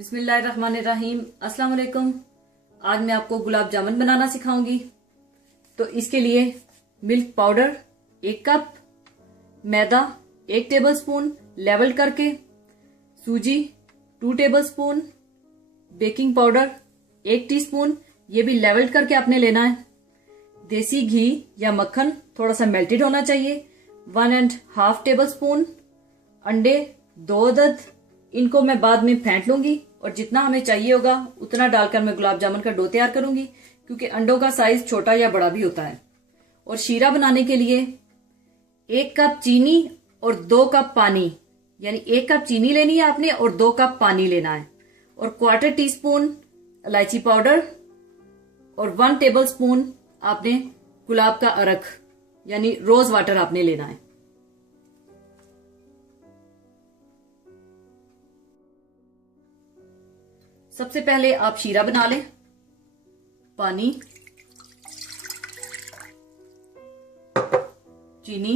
बिस्मिल्लाहिर्रहमानिर्रहीम। अस्सलाम वालेकुम। आज मैं आपको गुलाब जामुन बनाना सिखाऊंगी। तो इसके लिए मिल्क पाउडर 1 कप, मैदा 1 टेबलस्पून लेवल करके, सूजी 2 टेबलस्पून, बेकिंग पाउडर 1 टीस्पून, ये भी लेवल करके आपने लेना है। देसी घी या मक्खन थोड़ा सा मेल्टेड होना चाहिए 1.5 टेबलस्पून, अंडे 2 अदद, इनको मैं बाद में फेंट लूंगी और जितना हमें चाहिए होगा उतना डालकर मैं गुलाब जामुन का डो तैयार करूंगी, क्योंकि अंडों का साइज छोटा या बड़ा भी होता है। और शीरा बनाने के लिए 1 कप चीनी और 2 कप पानी, यानी 1 कप चीनी लेनी है आपने और 2 कप पानी लेना है, और 1/4 टीस्पून इलायची पाउडर और 1 टेबलस्पून आपने गुलाब का अरक यानी रोज वाटर आपने लेना है। सबसे पहले आप शीरा बना लें। पानी, चीनी,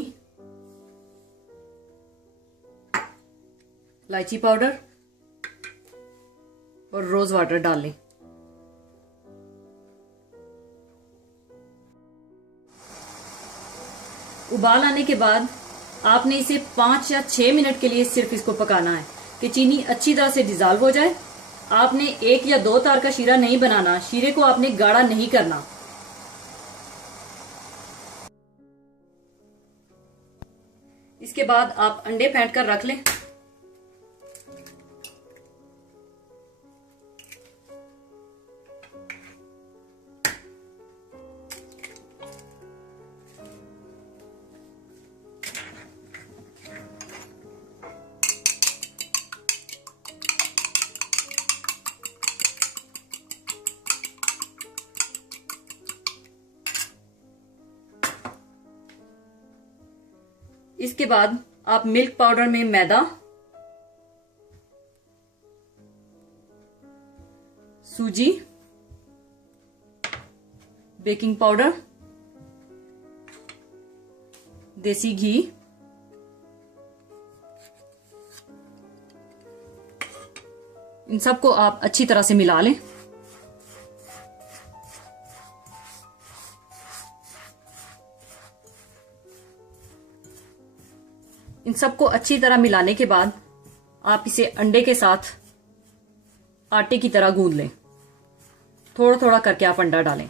इलायची पाउडर और रोज वाटर डाल लें। उबाल आने के बाद आपने इसे 5 या 6 मिनट के लिए सिर्फ इसको पकाना है कि चीनी अच्छी तरह से डिजॉल्व हो जाए। आपने 1 या 2 तार का शीरा नहीं बनाना, शीरे को आपने गाढ़ा नहीं करना। इसके बाद आप अंडे फेंट कर रख लें। इसके बाद आप मिल्क पाउडर में मैदा, सूजी, बेकिंग पाउडर, देसी घी, इन सबको आप अच्छी तरह से मिला लें। इन सबको अच्छी तरह मिलाने के बाद आप इसे अंडे के साथ आटे की तरह गूंद लें। थोड़ा थोड़ा करके आप अंडा डालें।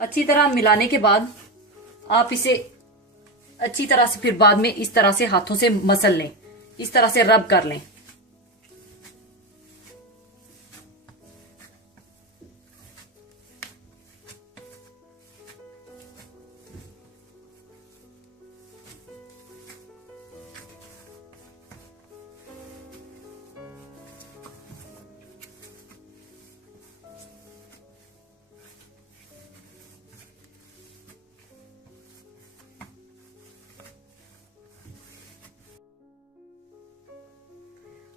अच्छी तरह मिलाने के बाद आप इसे अच्छी तरह से फिर बाद में इस तरह से हाथों से मसल लें, इस तरह से रब कर लें।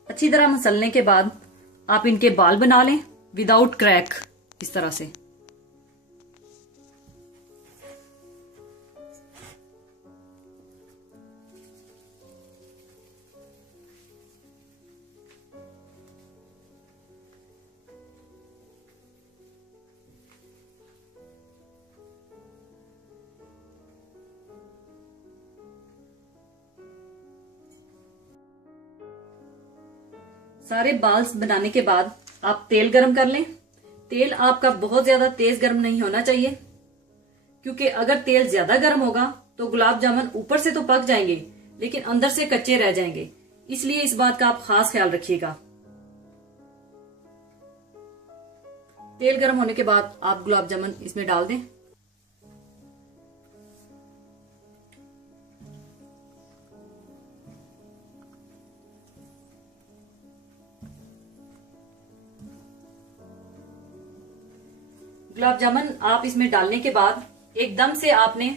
अच्छी तरह मसलने के बाद आप इनके बाल बना लें विदाउट क्रैक, इस तरह से। सारे बाल्स बनाने के बाद आप तेल गरम कर लें। तेल आपका बहुत ज्यादा तेज गरम नहीं होना चाहिए, क्योंकि अगर तेल ज्यादा गरम होगा तो गुलाब जामुन ऊपर से तो पक जाएंगे लेकिन अंदर से कच्चे रह जाएंगे, इसलिए इस बात का आप खास ख्याल रखिएगा। तेल गरम होने के बाद आप गुलाब जामुन इसमें डाल दें। गुलाब जामुन आप इसमें डालने के बाद एकदम से आपने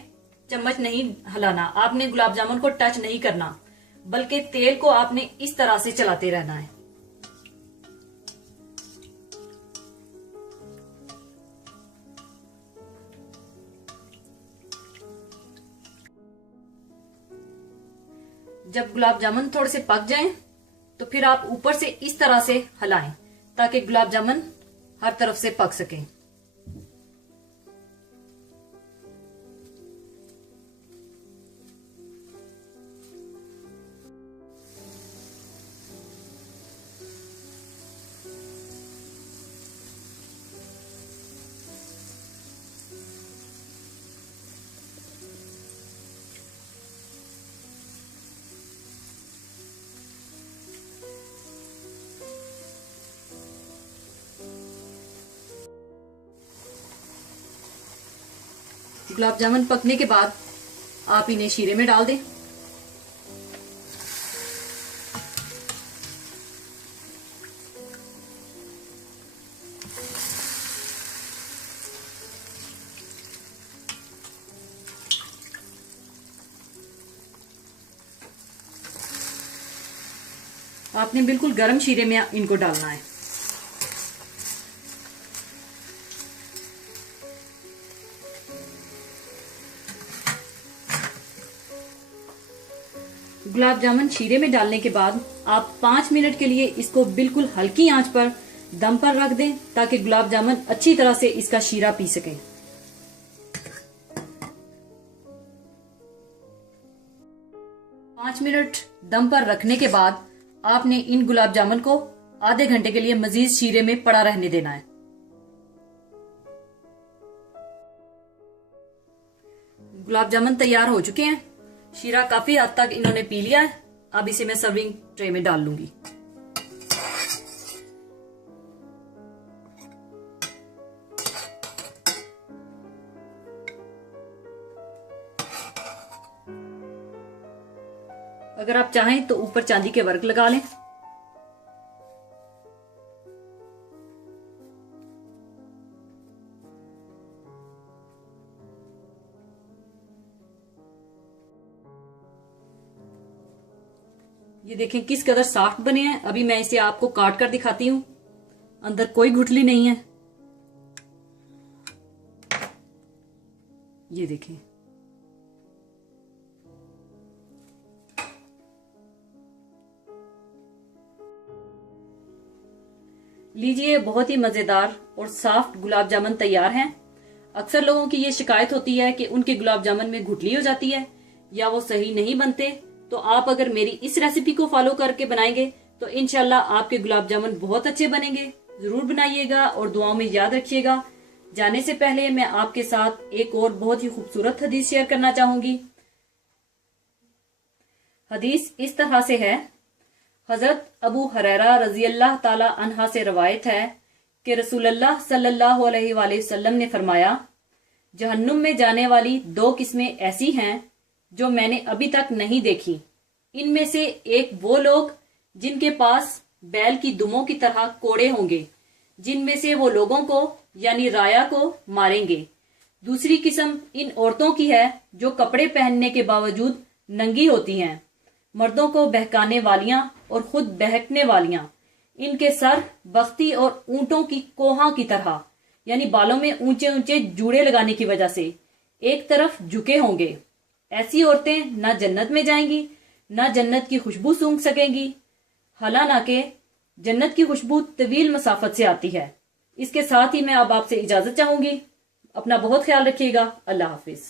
चम्मच नहीं हिलाना, आपने गुलाब जामुन को टच नहीं करना। बल्कि तेल को आपने इस तरह से चलाते रहना है। जब गुलाब जामुन थोड़े से पक जाएं, तो फिर आप ऊपर से इस तरह से हिलाएं ताकि गुलाब जामुन हर तरफ से पक सकें। गुलाब जामुन पकने के बाद आप इन्हें शीरे में डाल दें। आपने बिल्कुल गर्म शीरे में इनको डालना है। गुलाब जामुन शीरे में डालने के बाद आप 5 मिनट के लिए इसको बिल्कुल हल्की आंच पर दम पर रख दें ताकि गुलाब जामुन अच्छी तरह से इसका शीरा पी सके। पाँच मिनट दम पर रखने के बाद आपने इन गुलाब जामुन को आधे घंटे के लिए मजीद शीरे में पड़ा रहने देना है। गुलाब जामुन तैयार हो चुके हैं। शीरा काफी हद तक इन्होंने पी लिया है। अब इसे मैं सर्विंग ट्रे में डाल लूंगी। अगर आप चाहें तो ऊपर चांदी के वर्क लगा लें। ये देखें किस कदर सॉफ्ट बने हैं। अभी मैं इसे आपको काट कर दिखाती हूं। अंदर कोई गुठली नहीं है। ये देखें। लीजिए, बहुत ही मजेदार और सॉफ्ट गुलाब जामुन तैयार हैं। अक्सर लोगों की ये शिकायत होती है कि उनके गुलाब जामुन में गुठली हो जाती है या वो सही नहीं बनते। तो आप अगर मेरी इस रेसिपी को फॉलो करके बनाएंगे तो इंशाल्लाह आपके गुलाब जामुन बहुत अच्छे बनेंगे। जरूर बनाइएगा और दुआओं में याद रखिएगा। जाने से पहले मैं आपके साथ एक और बहुत ही खूबसूरत हदीस शेयर करना चाहूंगी। हदीस इस तरह से है। हजरत अबू हुरैरा रजी अल्लाह ताला अन्हा से रवायत है कि रसूलुल्लाह सल्लल्लाहु अलैहि वसल्लम ने फरमाया, जहन्नुम में जाने वाली 2 किस्में ऐसी हैं जो मैंने अभी तक नहीं देखी। इनमें से एक वो लोग जिनके पास बैल की दुमों की तरह कोड़े होंगे, जिनमें से वो लोगों को यानी राया को मारेंगे। दूसरी किस्म इन औरतों की है जो कपड़े पहनने के बावजूद नंगी होती हैं, मर्दों को बहकाने वालियां और खुद बहकने वालियां। इनके सर बख्ती और ऊंटों की कोहा की तरह यानी बालों में ऊंचे ऊंचे जूड़े लगाने की वजह से एक तरफ झुके होंगे। ऐसी औरतें ना जन्नत में जाएंगी, ना जन्नत की खुशबू सूंघ सकेंगी। हालांकि जन्नत की खुशबू तवील मसाफत से आती है। इसके साथ ही मैं अब आपसे इजाजत चाहूंगी। अपना बहुत ख्याल रखिएगा। अल्लाह हाफिज।